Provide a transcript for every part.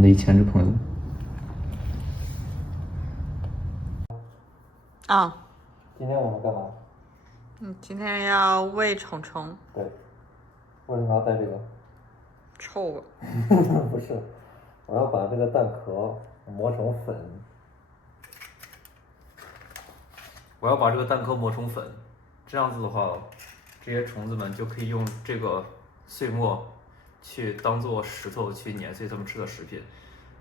们的1000只朋友。啊，今天我们干嘛？今天要喂虫虫。对，为什么要带这个？臭了。不是，我要把这个蛋壳磨成粉。我要把这个蛋壳磨成粉，这样子的话，这些虫子们就可以用这个碎末去当做石头去碾碎它们吃的食品。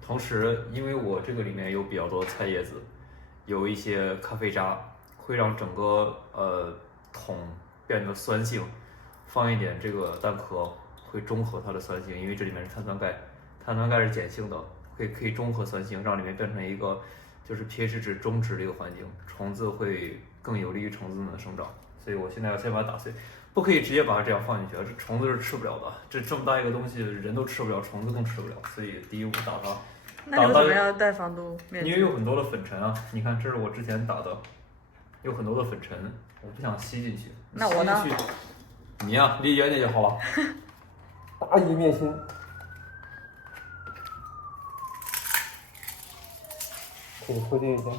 同时，因为我这个里面有比较多的菜叶子，有一些咖啡渣，会让整个桶变得酸性。放一点这个蛋壳会中和它的酸性，因为这里面是碳酸钙，碳酸钙是碱性的，可以中和酸性，让里面变成一个就是 pH 值中值的一个环境，虫子会更有利于虫子们的生长。所以我现在要先把它打碎，不可以直接把它这样放进去，这虫子是吃不了的。这么大一个东西，人都吃不了，虫子更吃不了。所以第一步打它。那你为什么要戴防毒面具？因为有很多的粉尘啊，你看这是我之前打的，有很多的粉尘，我不想吸进去。那我呢？你呀，离远点就好了。大义灭亲。可以推进一点，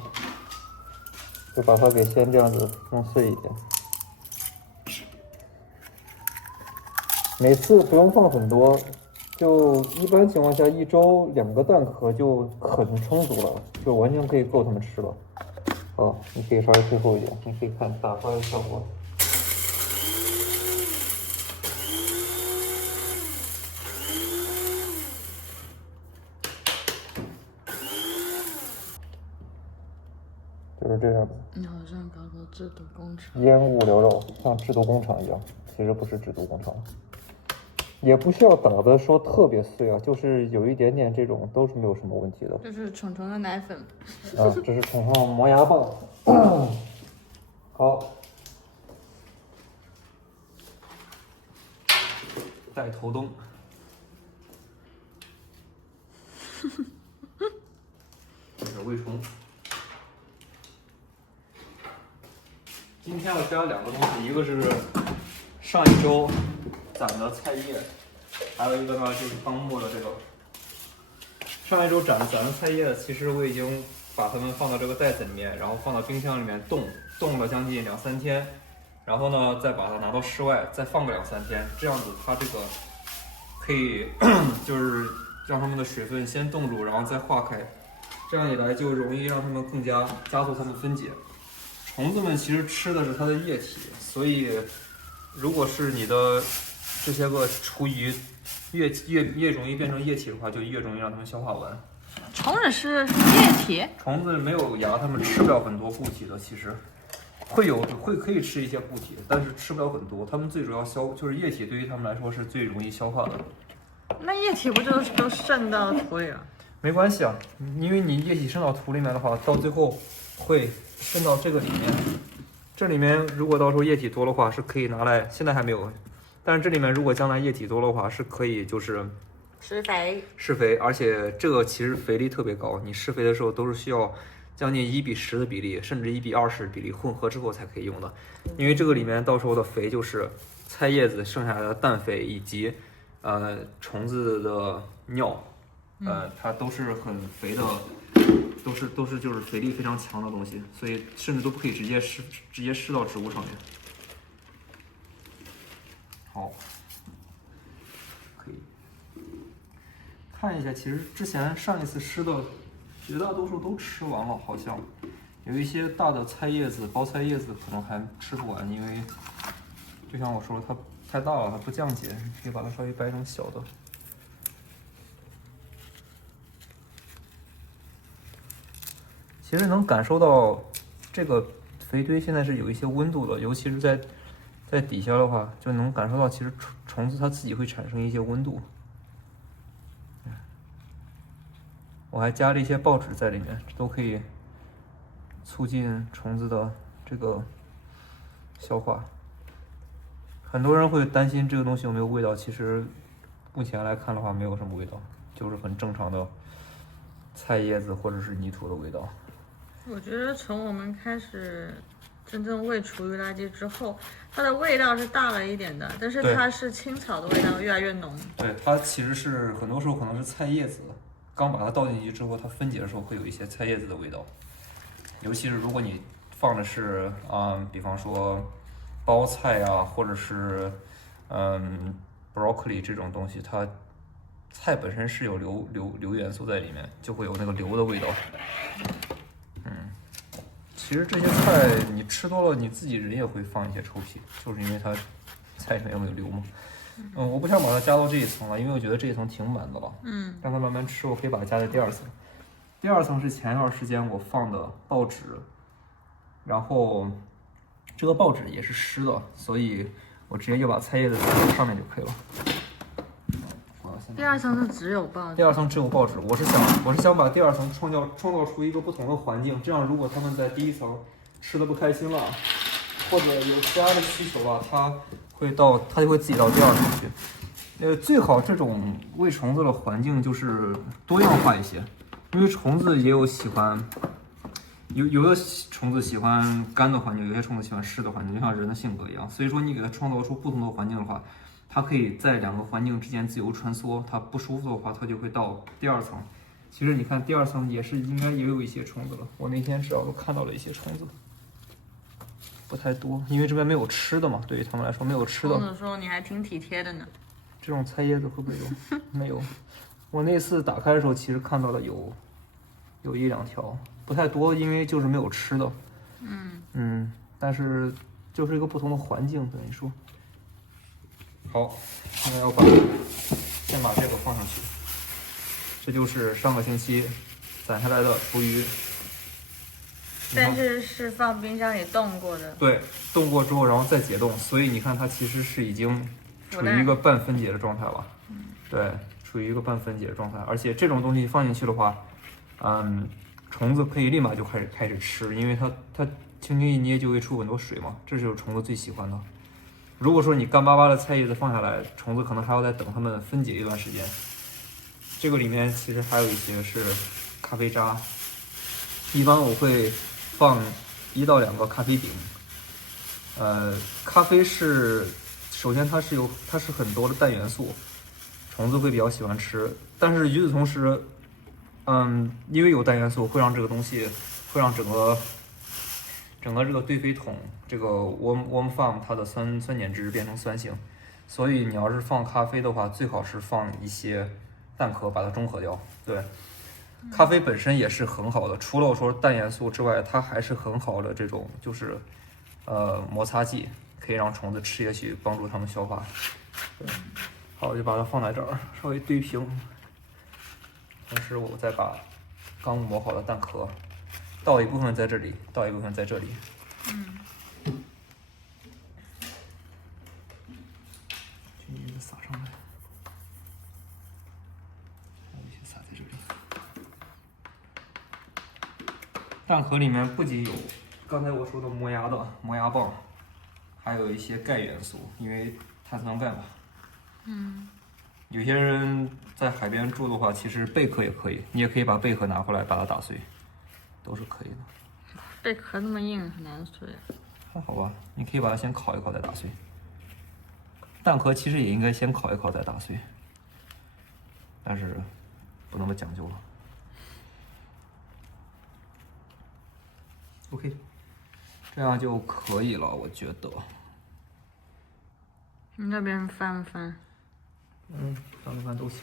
就把它给先这样子弄碎一点。每次不用放很多，就一般情况下1周2个蛋壳就很充足了，就完全可以够它们吃了。好，你可以稍微退后一点，你可以看打出来的效果。就是这样子。你好像搞个制毒工厂。烟雾缭绕，像制毒工厂一样，其实不是制毒工厂。也不需要打的说特别碎啊，就是有一点点这种都是没有什么问题的。这是虫虫的奶粉。啊，这是虫虫磨牙棒。好，带头灯。这是喂虫。今天要加2个东西，一个是上一周攒的菜叶，还有一个呢就是刚磨的这个。上一周攒的菜叶，其实我已经把它们放到这个袋子里面，然后放到冰箱里面冻了将近2、3天，然后呢再把它拿到室外再放个2、3天，这样子它这个可以就是让它们的水分先冻住，然后再化开，这样一来就容易让它们更加加速它们分解。虫子们其实吃的是它的液体，所以如果是你的这些个厨余越容易变成液体的话，就越容易让它们消化完。虫子是液体？虫子没有牙，它们吃不了很多固体的，其实可以吃一些固体，但是吃不了很多。它们最主要就是液体，对于它们来说是最容易消化的。那液体不就是都渗到土里了？没关系啊，因为你液体渗到土里面的话，到最后会渗到这个里面。这里面如果到时候液体多的话，是可以拿来，现在还没有，但是这里面如果将来液体多的话，是可以就是施肥，而且这个其实肥力特别高，你施肥的时候都是需要将近1:10的比例，甚至1:20的比例混合之后才可以用的，因为这个里面到时候的肥就是菜叶子剩下来的氮肥以及虫子的尿，它都是很肥的。都是就是肥力非常强的东西，所以甚至都不可以直接施到植物上面。好，可以看一下，其实之前上一次施的绝大多数都吃完了，好像有一些大的菜叶子、包菜叶子可能还吃不完，因为就像我说的，它太大了，它不降解，你可以把它稍微掰成小的。其实能感受到这个肥堆现在是有一些温度的，尤其是在底下的话，就能感受到其实虫子它自己会产生一些温度。我还加了一些报纸在里面，都可以促进虫子的这个消化。很多人会担心这个东西有没有味道，其实目前来看的话没有什么味道，就是很正常的菜叶子或者是泥土的味道。我觉得从我们开始真正喂厨余垃圾之后，它的味道是大了一点的，但是它是青草的味道越来越浓。对，它其实是很多时候可能是菜叶子，刚把它倒进去之后，它分解的时候会有一些菜叶子的味道，尤其是如果你放的是比方说包菜啊，或者是broccoli 这种东西，它菜本身是有硫元素在里面，就会有那个硫的味道。其实这些菜你吃多了，你自己人也会放一些臭屁，就是因为它菜里面有硫嘛。我不想把它加到这一层了，因为我觉得这一层挺满的了。让它慢慢吃，我可以把它加在第2层。第2层是前一段时间我放的报纸，然后这个报纸也是湿的，所以我直接就把菜叶子撒到上面就可以了。第2层是只有报纸。第2层只有报纸，我是想把第2层创造出一个不同的环境，这样如果他们在第1层吃的不开心了，或者有其他的需求吧，它就会自己到第2层去。最好这种喂虫子的环境就是多样化一些，因为虫子也有喜欢，有的虫子喜欢干的环境，有些虫子喜欢湿的环境，就像人的性格一样。所以说你给它创造出不同的环境的话，它可以在2个环境之间自由穿梭，它不舒服的话，它就会到第2层。其实你看第2层也是应该也有一些虫子了，我那天至少都看到了一些虫子，不太多，因为这边没有吃的嘛，对于他们来说没有吃的。虫子说你还挺体贴的呢。这种菜叶子会不会有？没有，我那次打开的时候其实看到了有1、2条，不太多，因为就是没有吃的。但是就是一个不同的环境，等于说。好，现在先把这个放上去。这就是上个星期攒下来的厨余。但是是放冰箱里冻过的。对，冻过之后然后再解冻，所以你看它其实是已经处于一个半分解的状态了。对，处于一个半分解的状态，而且这种东西放进去的话，虫子可以立马就开始吃，因为它轻轻一捏就会出很多水嘛，这就是虫子最喜欢的。如果说你干巴巴的菜叶子放下来，虫子可能还要再等它们分解一段时间。这个里面其实还有一些是咖啡渣，一般我会放1到2个咖啡饼。咖啡是首先它是很多的氮元素，虫子会比较喜欢吃，但是与此同时，因为有氮元素会让这个东西会让整个这个堆肥桶这个 worm farm 它的酸碱值变成酸性，所以你要是放咖啡的话，最好是放一些蛋壳把它中和掉。对，咖啡本身也是很好的，除了我说氮元素之外，它还是很好的这种就是摩擦剂，可以让虫子吃下去，帮助它们消化。对，好，就把它放在这儿，稍微堆平。同时我再把刚磨好的蛋壳倒一部分在这里，倒一部分在这里。均匀的撒上来，还有一些撒在这里。蛋壳里面不仅有刚才我说的磨牙棒，还有一些钙元素，因为碳酸钙嘛。有些人在海边住的话，其实贝壳也可以，你也可以把贝壳拿回来把它打碎，都是可以的。贝壳那么硬，很难碎。还好吧，你可以把它先烤一烤再打碎。蛋壳其实也应该先烤一烤再打碎，但是不那么讲究了。OK， 这样就可以了，我觉得。你那边翻不翻？翻不翻都行，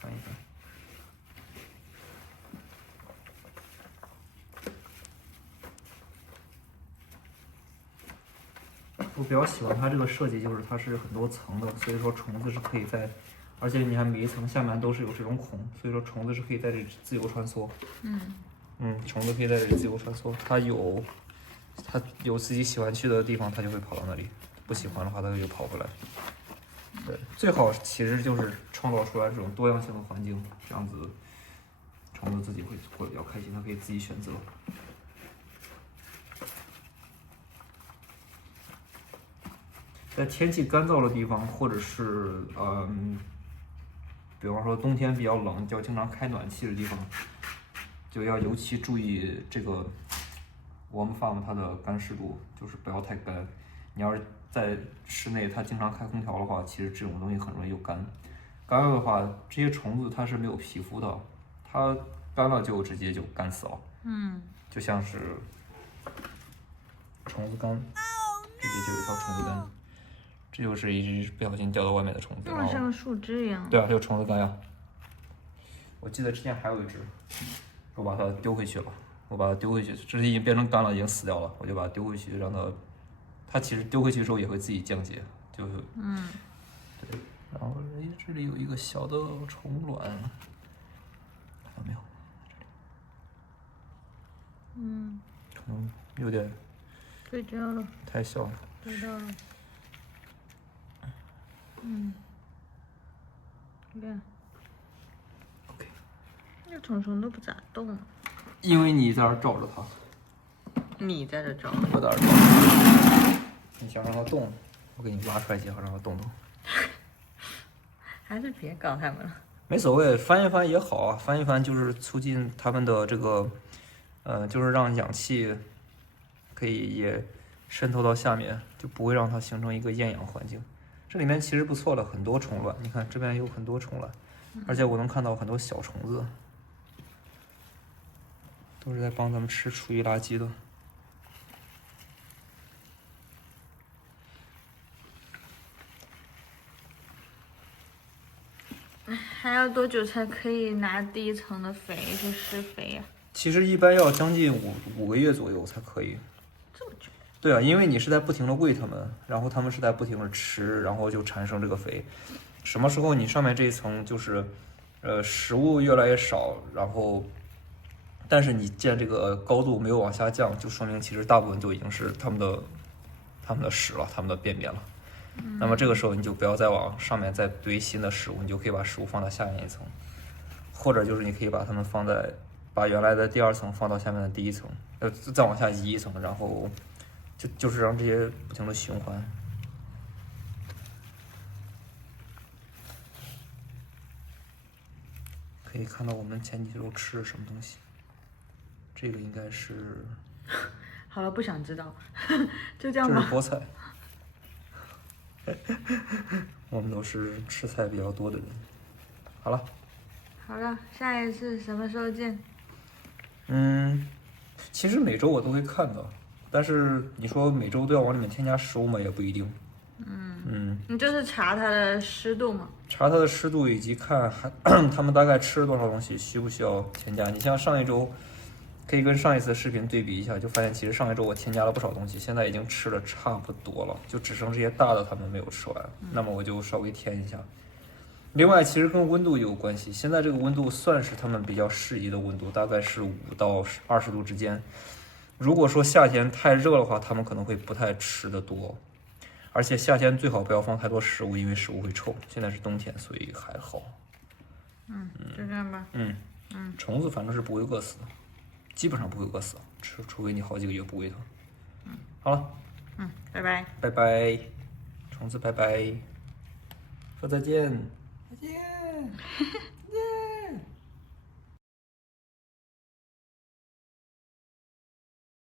翻一翻。我比较喜欢它这个设计，就是它是很多层的，所以说虫子是可以在，而且你看每一层下面都是有这种孔，所以说虫子是可以在这里自由穿梭。虫子可以在这里自由穿梭，它有自己喜欢去的地方，它就会跑到那里；不喜欢的话，它就跑回来。对，最好其实就是创造出来这种多样性的环境，这样子虫子自己会过得比较开心，它可以自己选择。在天气干燥的地方，或者是比方说冬天比较冷，就要经常开暖气的地方，就要尤其注意这个worm farm它的干湿度，就是不要太干。你要是在室内它经常开空调的话，其实这种东西很容易就干。干了的话，这些虫子它是没有皮肤的，它干了就直接就干死了。就像是虫子干，这里就有一条虫子干，这就是一只不小心掉到外面的虫子。那像个树枝一样。对啊，这个虫子干呀。我记得之前还有一只，我把它丢回去了。我把它丢回去，这已经变成干了，已经死掉了。我就把它丢回去，让它其实丢回去的时候也会自己降解，就是对。然后这里有一个小的虫卵，看到没有？可能有点睡觉了，太小了。知道了。看。OK。那虫虫都不咋动。因为你在那儿照着它。你在这照。我在这儿照。你想让它动，我给你拉出来几号让它动动。还是别搞它们了。没所谓，翻一翻也好啊，翻一翻就是促进它们的这个，就是让氧气可以也渗透到下面，就不会让它形成一个厌氧环境。这里面其实不错的，很多虫卵，你看这边有很多虫卵，而且我能看到很多小虫子，都是在帮咱们吃厨余垃圾的。还要多久才可以拿第一层的肥，就施肥呀？其实一般要将近五个月左右才可以。这么久？对啊，因为你是在不停的喂它们，然后它们是在不停的吃，然后就产生这个肥。什么时候你上面这一层就是，食物越来越少，然后，但是你见这个高度没有往下降，就说明其实大部分就已经是它们的屎了，它们的便便了。那么这个时候你就不要再往上面再堆新的食物，你就可以把食物放到下面一层，或者就是你可以把它们把原来的第二层放到下面的第一层，再往下移一层，然后就是让这些不停的循环。可以看到我们前几周吃了什么东西，这个应该是，好了，不想知道，就这样吧。这是菠菜。我们都是吃菜比较多的人。好了。好了，下一次什么时候见？其实每周我都会看的，但是你说每周都要往里面添加食物嘛，也不一定。你就是查它的湿度嘛？查它的湿度以及看他们大概吃了多少东西，需不需要添加？你像上一周，可以跟上一次视频对比一下，就发现其实上一周我添加了不少东西，现在已经吃的差不多了，就只剩这些大的他们没有吃完，那么我就稍微添一下。另外，其实跟温度也有关系，现在这个温度算是他们比较适宜的温度，大概是5到20度之间。如果说夏天太热的话，他们可能会不太吃得多，而且夏天最好不要放太多食物，因为食物会臭。现在是冬天，所以还好。就这样吧。虫子反正是不会饿死的，基本上不会饿死，除非你好几个月不喂它。好了，拜拜。拜拜，虫子拜拜，说再见，再见。